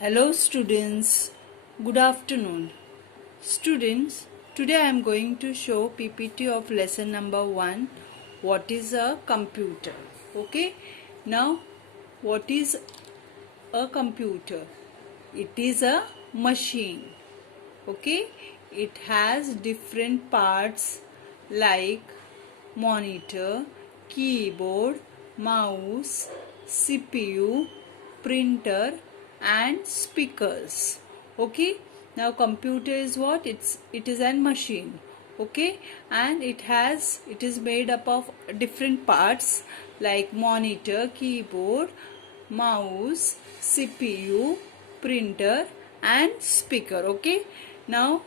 Hello students, good afternoon. Students, today I am going to show PPT of lesson number 1, what is a computer. Okay, now what is a computer? It is a machine. Okay, it has different parts like monitor, keyboard, mouse, CPU, printer and speakers. Okay, now computer is what? It is an machine. Okay, and it is made up of different parts like monitor, keyboard, mouse, CPU, printer and speaker. Okay, now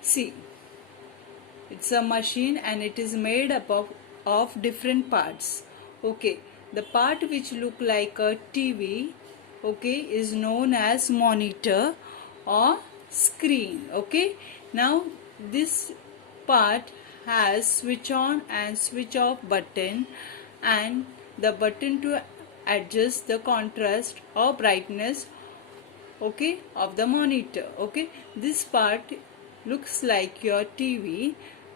see, it's a machine and it is made up of different parts. Okay, the part which look like a TV, okay, is known as monitor or screen. Okay, now this part has switch on and switch off button and the button to adjust the contrast or brightness, okay, of the monitor. Okay, this part looks like your TV,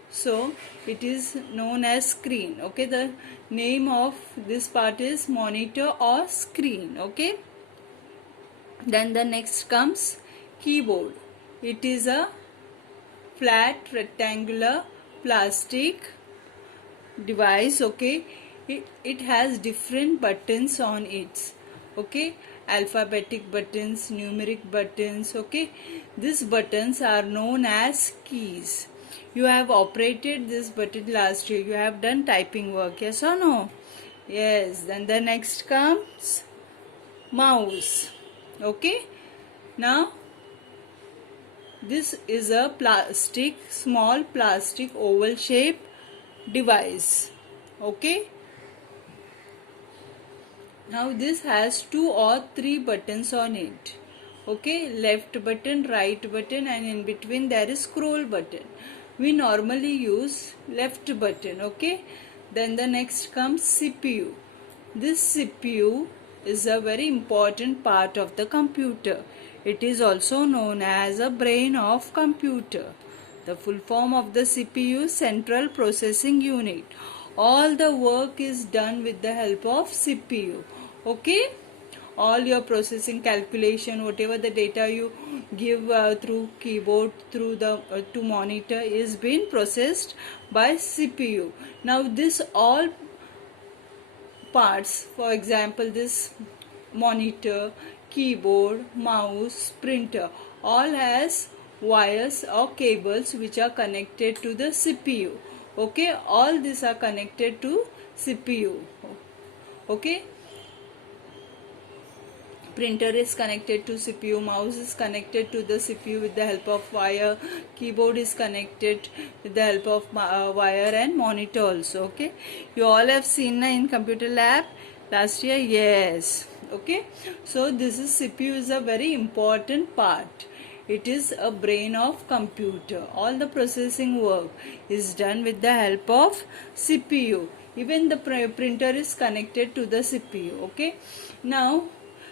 so it is known as screen. Okay, the name of this part is monitor or screen. Okay, then the next comes keyboard. It is a flat rectangular plastic device. Okay, it has different buttons on it. Okay, alphabetic buttons, numeric buttons. Okay, these buttons are known as keys. You have operated this button last year. You have done typing work, yes or no? Yes. Then the next comes mouse. Okay, now this is a small plastic oval shape device. Okay, now this has 2 or 3 buttons on it. Okay, left button, right button and in between there is scroll button. We normally use left button. Okay, then the next comes CPU. This CPU is a very important part of the computer. It is also known as a brain of computer. The full form of the CPU, Central Processing Unit. All the work is done with the help of CPU. Okay, all your processing, calculation, whatever the data you give through keyboard, through the to monitor is being processed by CPU. Now this all parts, for example this monitor, keyboard, mouse, printer, all has wires or cables which are connected to the CPU. Okay, all these are connected to CPU. Okay, printer is connected to CPU, mouse is connected to the CPU with the help of wire, keyboard is connected with the help of wire and monitor also. Okay, you all have seen in computer lab last year. Yes. Okay, so this is CPU is a very important part. It is a brain of computer. All the processing work is done with the help of CPU. Even the printer is connected to the CPU. Okay, now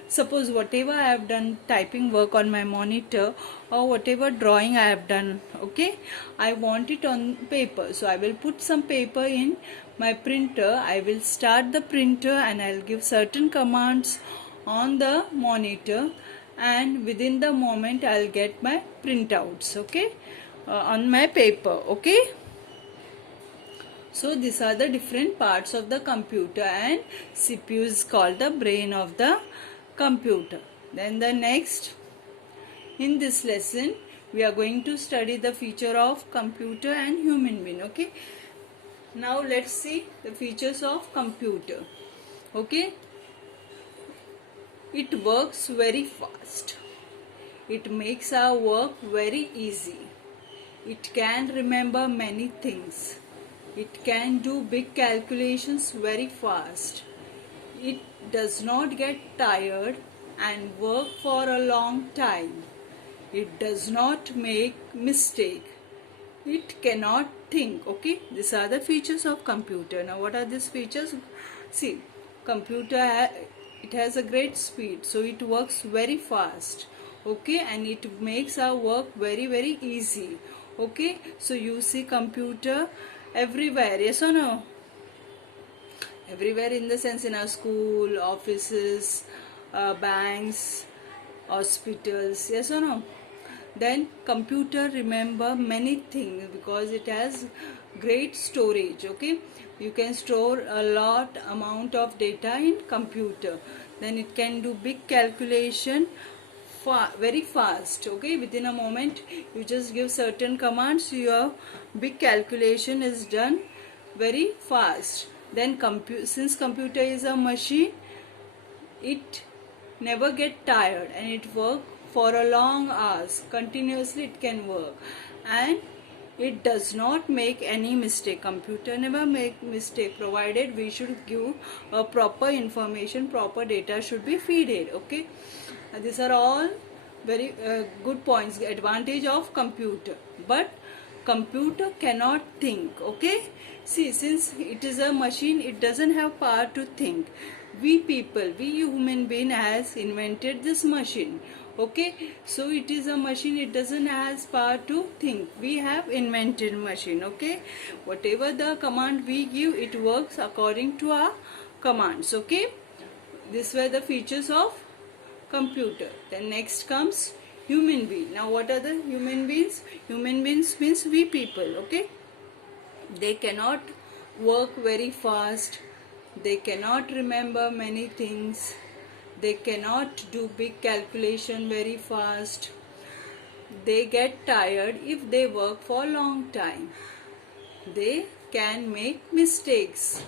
suppose whatever I have done typing work on my monitor or whatever drawing I have done, okay, I want it on paper, so I will put some paper in my printer. I will start the printer and I'll give certain commands on the monitor and within the moment I'll get my printouts, okay, on my paper. Okay, so these are the different parts of the computer and CPU is called the brain of the computer. Then the next, in this lesson we are going to study the feature of computer and human being. Okay, now let's see the features of computer. Okay, it works very fast. It makes our work very easy. It can remember many things. It can do big calculations very fast. It does not get tired and work for a long time. It does not make mistake. It cannot think. Okay, these are the features of computer. Now what are these features? See, computer it has a great speed, so it works very fast. Okay, and it makes our work very easy. Okay, so you see computer everywhere, yes or no? Everywhere, in the sense in our school, offices, banks, hospitals, yes or no? Then computer remember many things because it has great storage. Okay, you can store a lot amount of data in computer. Then it can do big calculation very fast. Okay, within a moment you just give certain commands, your big calculation is done very fast. Then since computer is a machine, it never get tired and it work for a long hours continuously. It can work and it does not make any mistake. Computer never make mistake, provided we should give a proper information, proper data should be fed. Okay, these are all very good points, advantage of computer. But computer cannot think. Okay, see, since it is a machine, it doesn't have power to think. We people, we human being has invented this machine. Okay, so it is a machine, it doesn't has power to think. We have invented machine. Okay, whatever the command we give, it works according to our commands. Okay, these were the features of computer. Then next comes human being. Now what are the human beings? Human beings means we people. Okay, they cannot work very fast, they cannot remember many things, they cannot do big calculation very fast, they get tired if they work for a long time, they can make mistakes,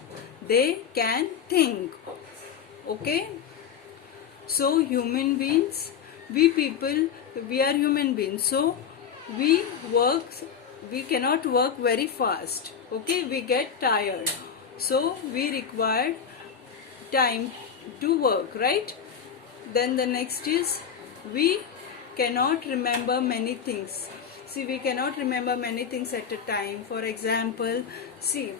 they can think. Okay, so human beings, we people, we are human beings, so we work, we cannot work very fast. Okay, we get tired, so we require time to work, right? Then the next is, we cannot remember many things. See, we cannot remember many things at a time. For example, see,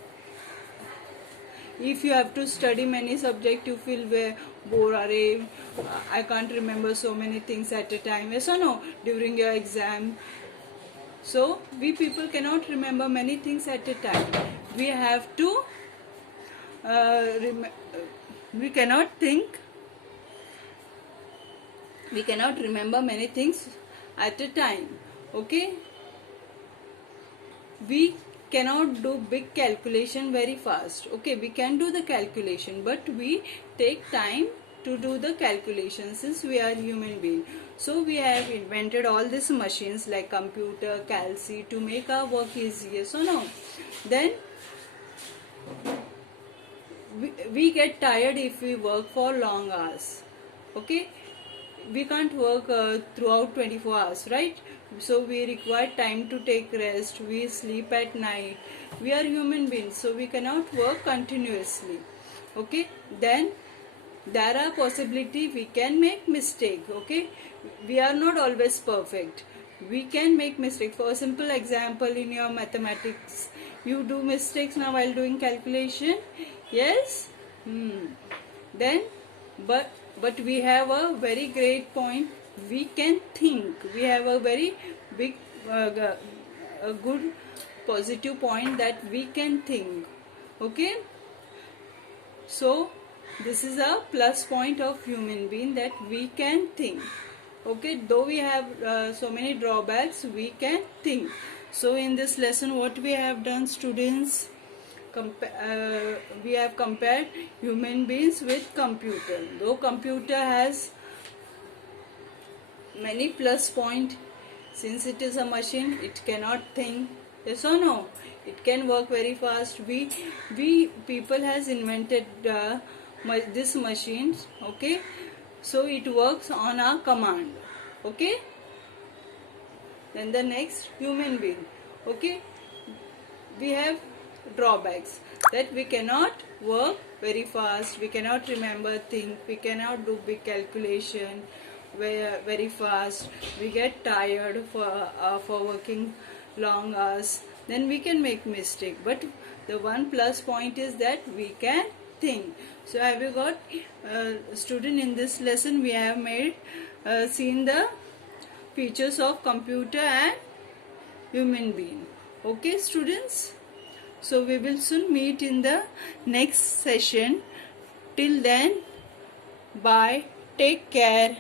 if you have to study many subjects, you feel very bored. I can't remember so many things at a time, yes or no, during your exam. So we people cannot remember many things at a time. We have to we cannot think, we cannot remember many things at a time. Okay, we cannot do big calculation very fast. Okay, we can do the calculation, but we take time to do the calculation since we are human being. So we have invented all these machines like computer, calci to make our work easy, yes or no? Then we get tired if we work for long hours. Okay, we can't work throughout 24 hours, right? So we require time to take rest, we sleep at night, we are human beings, so we cannot work continuously. Okay, then there are possibility we can make mistake. Okay, we are not always perfect, we can make mistake. For a simple example, in your mathematics, you do mistakes now while doing calculation, yes. Then but we have a very great point, we can think. We have a very big a good positive point that we can think. Okay, so this is a plus point of human being, that we can think. Okay, though we have so many drawbacks, we can think. So in this lesson, what we have done, students, we have compared human beings with computer. Though computer has many plus point, since it is a machine, it cannot think, yes or no? It can work very fast. We people has invented this machines. Okay, so it works on our command. Okay, then the next, human being. Okay, we have drawbacks, that we cannot work very fast, we cannot remember things, we cannot do big calculation very fast, we get tired for working long hours, then we can make mistake. But the one plus point is that we can thing. So have you got student, in this lesson we have made seen the features of computer and human being. Okay students, so we will soon meet in the next session. Till then, bye, take care.